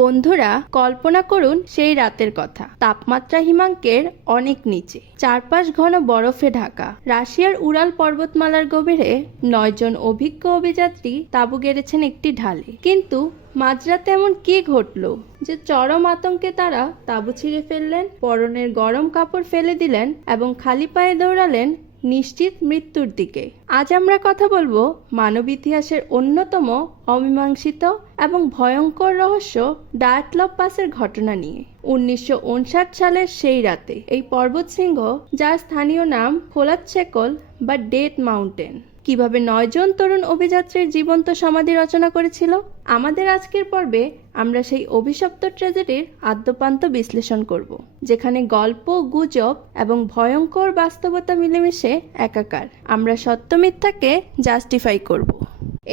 বন্ধুরা, কল্পনা করুন সেই রাতের কথা। তাপমাত্রা হিমাঙ্কের অনেক নিচে, চারপাশ ঘন বরফে ঢাকা। রাশিয়ার উরাল পর্বতমালার গভীরে 9 জন অভিজ্ঞ অভিযাত্রী তাঁবু গেড়েছেন একটি ঢালে। কিন্তু মাঝরাতে এমন কি ঘটলো যে চরম আতঙ্কে তারা তাঁবু ছিঁড়ে ফেললেন, পরনের গরম কাপড় ফেলে দিলেন এবং খালি পায়ে দৌড়ালেন নিশ্চিত মৃত্যুর দিকে। আজ আমরা কথা বলবো মানব ইতিহাসের অন্যতম অমীমাংসিত এবং ভয়ঙ্কর রহস্য ডায়াটলব পাসের ঘটনা নিয়ে। 1959 সালের সেই রাতে এই পর্বতশৃঙ্গ, যার স্থানীয় নাম খোলাচ্ছেকল বা ডেথ মাউন্টেন, কিভাবে 9 জন তরুণ অভিযাত্রীর জীবন্ত সমাধি রচনা করেছিল। আমাদের আজকের পর্বে আমরা সেই অভিশপ্ত ট্র্যাজেডির আদ্যপান্ত বিশ্লেষণ করব, যেখানে গল্প, গুজব এবং ভয়ঙ্কর বাস্তবতা মিলেমিশে একাকার। আমরা সত্য মিথ্যাকে জাস্টিফাই করব।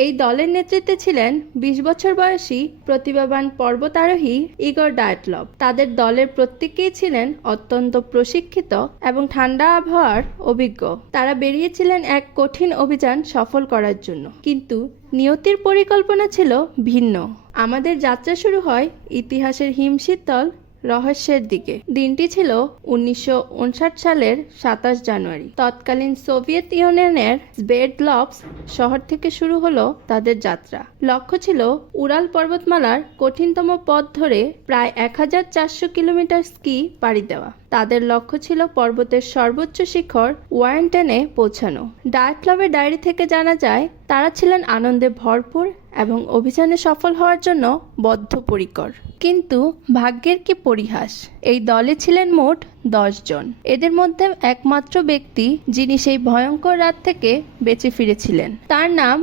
এই দলের নেতৃত্বে ছিলেন 20 বছর বয়সী প্রতিভাবান পর্বতারোহী ইগর ডায়াটলব। তাদের দলের প্রত্যেকেই ছিলেন অত্যন্ত প্রশিক্ষিত এবং ঠান্ডা আবহাওয়ার অভিজ্ঞ। তারা বেরিয়েছিলেন এক কঠিন অভিযান সফল করার জন্য, কিন্তু নিয়তির পরিকল্পনা ছিল ভিন্ন। আমাদের যাত্রা শুরু হয় ইতিহাসের হিমশীতল রহস্যের দিকে। দিনটি ছিল 1959 সালের 27 জানুয়ারি। তৎকালীন সোভিয়েত ইউনিয়নের স্বেরডলভস্ক শহর থেকে শুরু হলো তাদের যাত্রা। লক্ষ্য ছিল উরাল পর্বতমালার কঠিনতম পথ ধরে প্রায় 1400 কিলোমিটার স্কি পাড়ি দেওয়া। তাদের লক্ষ্য ছিল পর্বতের সর্বোচ্চ শিখর ওয়ারেন্টেনে পৌঁছানো। ডায়াটলবের ডায়েরি থেকে জানা যায় তারা ছিলেন আনন্দে ভরপুর এবং অভিযানে সফল হওয়ার জন্য বদ্ধপরিকর। কিন্তু ভাগ্যের কি পরিহাস, এই দলে ছিলেন মোট 10 জন। এদের মধ্যে একমাত্র ব্যক্তি যিনি সেই ভয়ঙ্কর রাত থেকে বেঁচে ফিরেছিলেন, তার নাম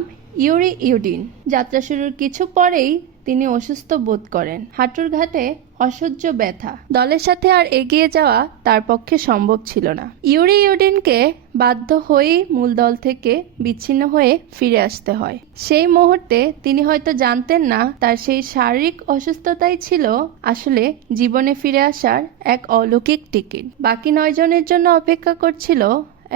ইউরি ইউডিন। যাত্রা শুরুর কিছু পরেই তিনি অসুস্থ বোধ করেন। হাঁটুর ঘাটে অসহ্য ব্যথা। দলের সাথে আর এগিয়ে যাওয়া তার পক্ষে সম্ভব ছিল না। ইউরি ইউডিনকে বাধ্য হয়েই মূল দল থেকে বিচ্ছিন্ন হয়ে ফিরে আসতে হয়। সেই মুহূর্তে তিনি হয়তো জানতেন না তার সেই শারীরিক অসুস্থতাই ছিল আসলে জীবনে ফিরে আসার এক অলৌকিক টিকিট। বাকি 9 জনের জন্য অপেক্ষা করছিল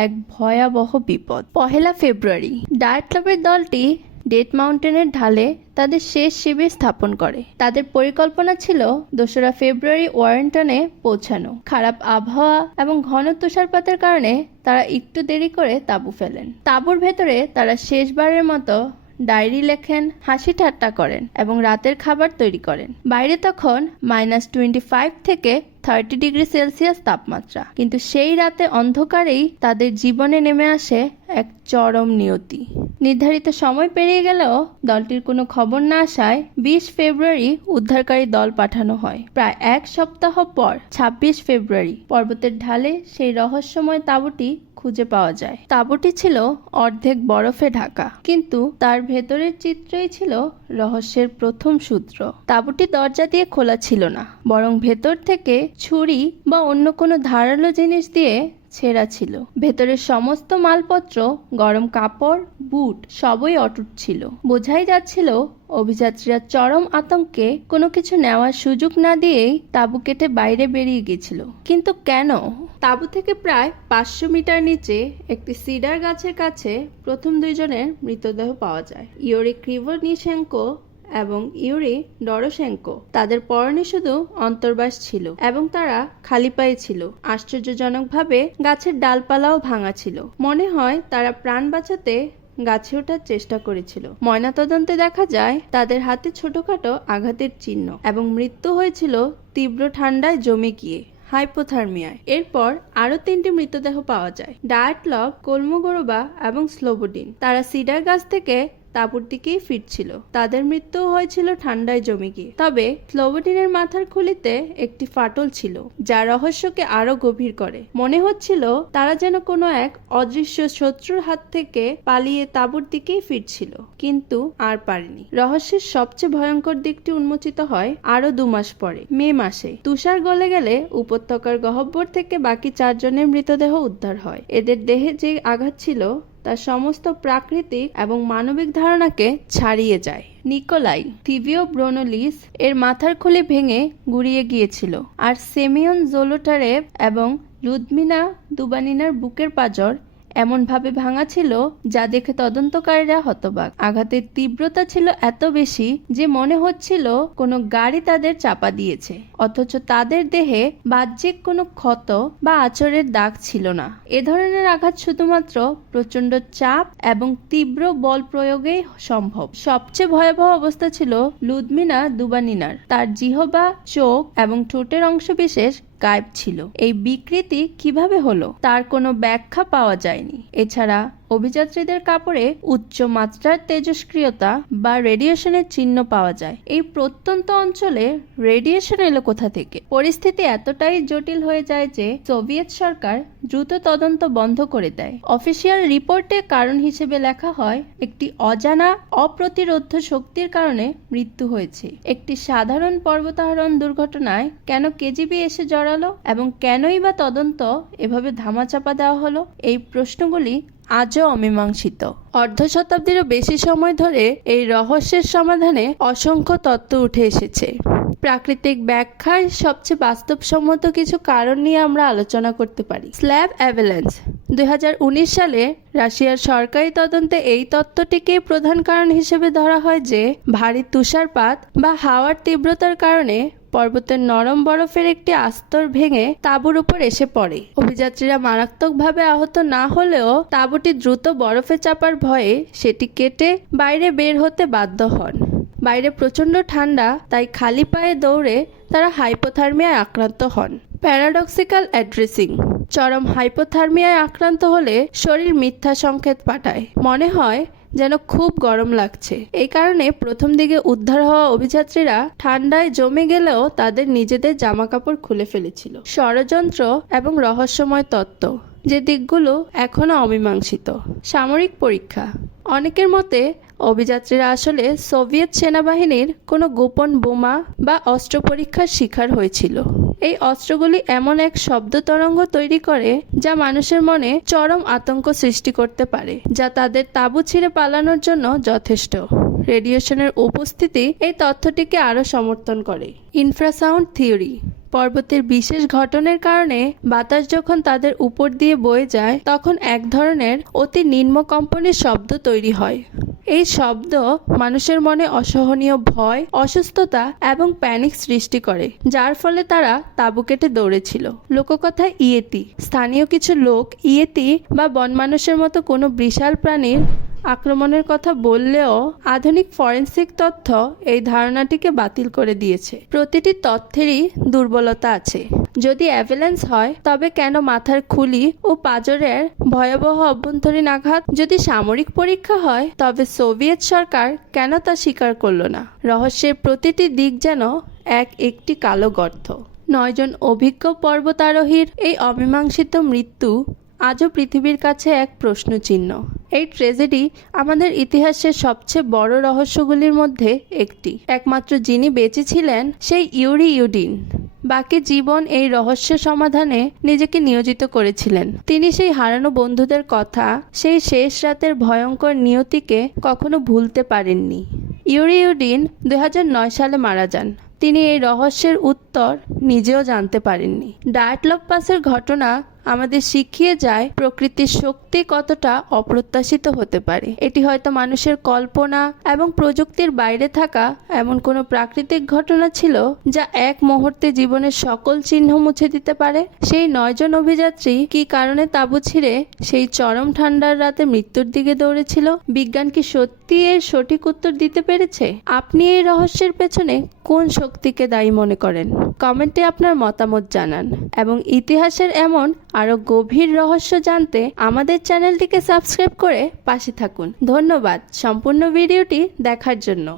এক ভয়াবহ বিপদ। 1 ফেব্রুয়ারি ডায়াটলবের দলটি ডেথ মাউন্টেনের ঢালে তাদের শেষ শিবির স্থাপন করে। তাদের পরিকল্পনা ছিল 2 ফেব্রুয়ারি ওয়ারেন্টনে পৌঁছানো। খারাপ আবহাওয়া এবং ঘন তুষারপাতের কারণে তারা একটু দেরি করে তাঁবু ফেলেন। তাঁবুর ভেতরে তারা শেষবারের মতো ডায়েরি লেখেন, হাসি ঠাট্টা করেন এবং রাতের খাবার তৈরি করেন। বাইরে তখন -25 থেকে 30 ডিগ্রি সেলসিয়াস তাপমাত্রা। কিন্তু সেই রাতে অন্ধকারেই তাদের জীবনে নেমে আসে এক চরম নিয়তি। নির্ধারিত সময় পেরিয়ে গেলেও দলটির কোনো খবর না আসায় 20 ফেব্রুয়ারি উদ্ধারকারী দল পাঠানো হয়। প্রায় 1 সপ্তাহ পর 26 ফেব্রুয়ারি পর্বতের ঢালে সেই রহস্যময় তাঁবুটি খুঁজে পাওয়া যায়। তাঁবুটি ছিল অর্ধেক বরফে ঢাকা, কিন্তু তার ভেতরের চিত্রই ছিল রহস্যের প্রথম সূত্র। তাঁবুটি দরজা দিয়ে খোলা ছিল না, বরং ভেতর থেকে ছুরি বা অন্য কোনো ধারালো জিনিস দিয়ে ছেঁড়া ছিল। ভেতরের সমস্ত মালপত্র, গরম কাপড়, বুট সবই অটুট ছিল। বোঝাই যাচ্ছিল অভিযাত্রীরা চরম আতঙ্কে কোনো কিছু নেওয়ার সুযোগ না দিয়েই তাঁবু কেটে বাইরে বেরিয়ে গিয়েছিল। কিন্তু কেন? তাঁবু থেকে প্রায় 500 মিটার নিচে একটি সিডার গাছের কাছে প্রথম 2 জনের মৃতদেহ পাওয়া যায়, ইউরি ক্রিভনিশেঙ্কো এবং ইউরি ডরোশেঙ্কো। তাদের পরনে শুধু অন্তর্বাস ছিল এবং তারা খালি পায়ে ছিল। আশ্চর্যজনকভাবে গাছের ডালপালাও ভাঙা ছিল। মনে হয় তারা প্রাণ বাঁচাতে গাছে ওঠার চেষ্টা করেছিল। ময়নাতদন্তে দেখা যায় তাদের হাতে ছোটখাটো আঘাতের চিহ্ন এবং মৃত্যু হয়েছিল তীব্র ঠান্ডায় জমে গিয়ে, হাইপোথার্মিয়ায়। এরপর আরো 3টি মৃতদেহ পাওয়া যায়, ডায়াটলব, কোলমোগোরোবা এবং স্লোবোডিন। তারা সিডার গাছ থেকে তাঁবুর দিকেই ফিরছিল। তাদের মৃত্যু হয়েছিল ঠান্ডায় জমে গিয়ে। তবে স্লোবোডিনের মাথার খুলিতে একটি ফাটল ছিল, যা রহস্যকে আরো গভীর করে। মনে হচ্ছিল তারা যেন কোনো এক অদৃশ্য শত্রুর হাত থেকে পালিয়ে তাঁবুর দিকেই ফিরছিল, কিন্তু আর পারেনি। রহস্যের সবচেয়ে ভয়ঙ্কর দিকটি উন্মোচিত হয় আরো 2 মাস পরে, মে মাসে। তুষার গলে গেলে উপত্যকার গহ্বর থেকে বাকি 4 জনের মৃতদেহ উদ্ধার হয়। এদের দেহে যে আঘাত ছিল তার সমস্ত প্রাকৃতিক এবং মানবিক ধারণাকে ছাড়িয়ে যায়। নিকোলাই থিভিওব্রোনোলিস এর মাথার খুলি ভেঙে গুড়িয়ে গিয়েছিল, আর সেমিয়ন জোলোটারেভ এবং লুদমিনা দুবানিনার বুকের পাঁজর এমনভাবে ভাঙা ছিল যা দেখে তদন্তকারীরা হতবাক। আঘাতের তীব্রতা ছিল এত বেশি যে মনে হচ্ছিল কোনো গাড়ি তাদের চাপা দিয়েছে, অথচ তাদের দেহে বাহ্যিক কোনো ক্ষত বা আঁচড়ের দাগ ছিল না। এ ধরনের আঘাত শুধুমাত্র প্রচণ্ড চাপ এবং তীব্র বল প্রয়োগেই সম্ভব। সবচেয়ে ভয়াবহ অবস্থা ছিল লুদমিনা দুবানিনার। তার জিহবা, চোখ এবং ঠোঁটের অংশবিশেষ গায়েব ছিল। এই বিকৃতি কিভাবে হলো তার কোনো ব্যাখ্যা পাওয়া যায়নি। এছাড়া অভিযাত্রীদের কাপড়ে উচ্চ মাত্রার তেজস্ক্রিয়তা বা রেডিয়েশনের চিহ্ন পাওয়া যায়। এই প্রত্যন্ত অঞ্চলে রেডিয়েশন এলো কোথা থেকে? পরিস্থিতি এতটাই জটিল হয়ে যায় যে সোভিয়েত সরকার দ্রুত তদন্ত বন্ধ করে দেয়। অফিসিয়াল রিপোর্টে কারণ হিসেবে লেখা হয় একটি অজানা অপ্রতিরোধ্য শক্তির কারণে মৃত্যু হয়েছে। একটি সাধারণ পর্বতারোহণ দুর্ঘটনায় কেন কেজিবি এসে জড়ালো এবং কেনই বা তদন্ত এভাবে ধামাচাপা দেওয়া হলো? এই প্রশ্নগুলি আজও অমীমাংসিত। অর্ধ শতাব্দীরও বেশি সময় ধরে এই রহস্যের সমাধানে অসংখ্য তত্ত্ব উঠে এসেছে। প্রাকৃতিক ব্যাখ্যার সবচেয়ে বাস্তবসম্মত কিছু কারণ নিয়ে আমরা আলোচনা করতে পারি। স্ল্যাব অ্যাভালাঞ্চ 2019 সালে রাশিয়ার সরকারি তদন্তে এই তত্ত্বটিকে প্রধান কারণ হিসেবে ধরা হয় যে ভারী তুষারপাত বা হাওয়ার তীব্রতার কারণে পর্বতের নরম বরফের একটি আস্তর ভেঙে তাঁবুর উপর এসে পড়ে। অভিযাত্রীরা মারাত্মকভাবে আহত না হলেও তাঁবুটি দ্রুত বরফে চাপার ভয়ে সেটি কেটে বাইরে বের হতে বাধ্য হন। বাইরে প্রচণ্ড ঠান্ডা, তাই খালি পায়ে দৌড়ে তারা হাইপোথার্মিয়ায় আক্রান্ত হন। প্যারাডক্সিক্যাল অ্যাড্রেসিং চরম হাইপোথার্মিয়ায় আক্রান্ত হলে শরীর মিথ্যা সংকেত পাঠায়, মনে হয় যেন খুব গরম লাগছে। এই কারণে প্রথম দিকে উদ্ধার হওয়া অভিযাত্রীরা ঠান্ডায় জমে গেলেও তাদের নিজেদের জামাকাপড় খুলে ফেলেছিল। ষড়যন্ত্র এবং রহস্যময় তত্ত্ব, যে দিকগুলো এখনো অমীমাংসিত। সামরিক পরীক্ষা, অনেকের মতে অভিযাত্রীরা আসলে সোভিয়েত সেনাবাহিনীর কোনো গোপন বোমা বা অস্ত্র পরীক্ষার শিকার হয়েছিল। এই অস্ত্রগুলি এমন এক শব্দ তরঙ্গ তৈরি করে যা মানুষের মনে চরম আতঙ্ক সৃষ্টি করতে পারে, যা তাদের তাঁবু ছিঁড়ে পালানোর জন্য যথেষ্ট। রেডিয়েশনের উপস্থিতি এই তথ্যটিকে আরও সমর্থন করে। ইনফ্রাসাউন্ড থিওরি, পর্বতের বিশেষ ঘটনের কারণে বাতাস যখন তাদের উপর দিয়ে বয়ে যায় তখন এক ধরনের অতি নিম্ন কম্পনের শব্দ তৈরি হয়। এই শব্দ মানুষের মনে অসহনীয় ভয়, অসুস্থতা এবং প্যানিক সৃষ্টি করে, যার ফলে তারা তাঁবু কেটে দৌড়েছিল। লোককথা ইয়েতি, স্থানীয় কিছু লোক ইয়েতি বা বনমানুষের মতো কোনো বিশাল প্রাণীর আক্রমণের কথা বললেও আধুনিক ফরেনসিক তথ্য এই ধারণাটিকে বাতিল করে দিয়েছে। প্রতিটি তথ্যেরই দুর্বলতা আছে। যদি অ্যাভালাঞ্চ হয় তবে কেন মাথার খুলি ও পাঁজরের ভয়াবহ অভ্যন্তরীণ আঘাত? যদি সামরিক পরীক্ষা হয় তবে সোভিয়েত সরকার কেন তা স্বীকার করল না? রহস্যের প্রতিটি দিক যেন একটি কালো গর্ত। 9 জন অভিজ্ঞ পর্বতারোহীর এই অমীমাংসিত মৃত্যু আজও পৃথিবীর কাছে এক প্রশ্নচিহ্ন। এই ট্র্যাজেডি আমাদের ইতিহাসের সবচেয়ে বড় রহস্যগুলির মধ্যে একটি। একমাত্র যিনি বেঁচে ছিলেন সেই ইউরি ইউডিন বাকি জীবন এই রহস্য সমাধানে নিজেকে নিয়োজিত করেছিলেন। তিনি সেই হারানো বন্ধুদের কথা, সেই শেষ রাতের ভয়ঙ্কর নিয়তিকে কখনো ভুলতে পারেননি। ইউরি ইউডিন 2009 সালে মারা যান। তিনি এই রহস্যের উত্তর নিজেও জানতে পারেননি। ডায়াটলভ পাসের ঘটনা আমাদের শিখিয়ে যায় প্রকৃতির শক্তি কতটা অপ্রত্যাশিত হতে পারে। এটি হয়তো মানুষের কল্পনা এবং প্রযুক্তির বাইরে থাকা এমন কোনো প্রাকৃতিক ঘটনা ছিল যা এক মুহূর্তে জীবনের সকল চিহ্ন মুছে দিতে পারে। সেই 9 জন অভিযাত্রী কি কারণে তাঁবু ছিঁড়ে সেই চরম ঠান্ডার রাতে মৃত্যুর দিকে দৌড়েছিল? বিজ্ঞান কি সত্যি এর সঠিক উত্তর দিতে পেরেছে? আপনি এই রহস্যের পেছনে কোন শক্তিকে দায়ী মনে করেন? কমেন্টে আপনার মতামত জানান এবং ইতিহাসের এমন আরো গভীর রহস্য জানতে আমাদের চ্যানেলটিকে সাবস্ক্রাইব করে পাশে থাকুন। ধন্যবাদ সম্পূর্ণ ভিডিওটি দেখার জন্য।